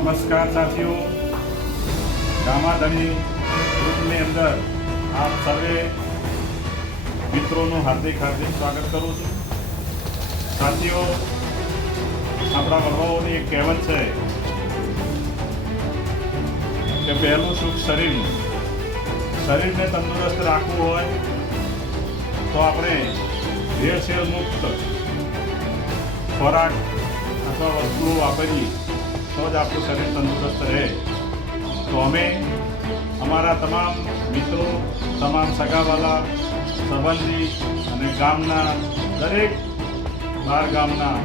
નમસ્કાર સાથીઓ, રામાધણી ગ્રુપની અંદર આપ સર્વે મિત્રોનું હાર્દિક સ્વાગત કરું છું. સાથીઓ, આપણા વડવાઓની એક કહેવત છે કે પહેલું સુખ શરીરનું. શરીરને તંદુરસ્ત રાખવું હોય તો આપણે ભેળસેળ મુક્ત ખોરાક અથવા વસ્તુઓ વાપરીએ તો જ આપણું શરીર તંદુરસ્ત રહે. તો અમે અમારા તમામ મિત્રો, તમામ સગાવાલા, સંબંધી અને ગામના દરેક 12 ગામના,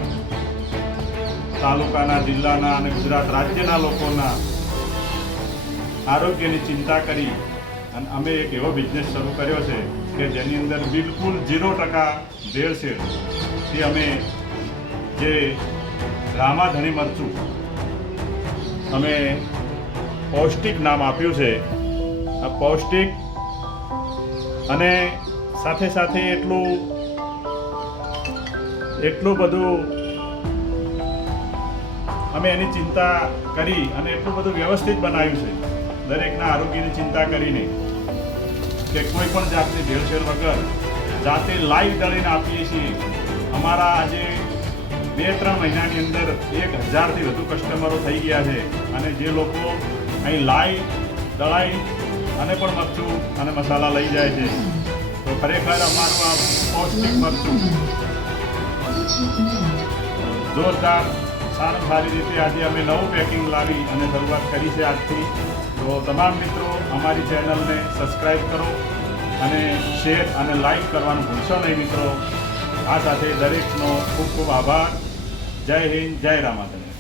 તાલુકાના, જિલ્લાના અને ગુજરાત રાજ્યના લોકોના આરોગ્યની ચિંતા કરી અને અમે એક એવો બિઝનેસ શરૂ કર્યો છે કે જેની અંદર બિલકુલ 0% ભેળસેળથી અમે જે રામાધણી મરચું અમે પૌષ્ટિક નામ આપ્યું છે. આ પૌષ્ટિક અને સાથે સાથે એટલું બધું અમે એની ચિંતા કરી અને એટલું બધું વ્યવસ્થિત બનાવ્યું છે દરેકના આરોગ્યની ચિંતા કરીને કે કોઈ પણ જાતની ભેળસેળ વગર જાતે લાઈવ દળીને આપીએ છીએ. અમારા આજે 2-3 મહિનાની અંદર 1000થી વધુ કસ્ટમરો થઈ ગયા છે અને જે લોકો અહીં લાઈ દળાઈ અને પણ મરચું અને મસાલા લઈ જાય છે. તો ખરેખર અમારું આ પૌષ્ટિક મરચું જોરદાર સારી રીતે આજે અમે નવું પેકિંગ લાવી અને શરૂઆત કરી છે આજથી. તો તમામ મિત્રો અમારી ચેનલને સબસ્ક્રાઈબ કરો અને શેર અને લાઈક કરવાનું ભૂલશો નહીં મિત્રો. આ સાથે દરેકનો ખૂબ ખૂબ આભાર. જય હિન્દ, જય રામાધણી.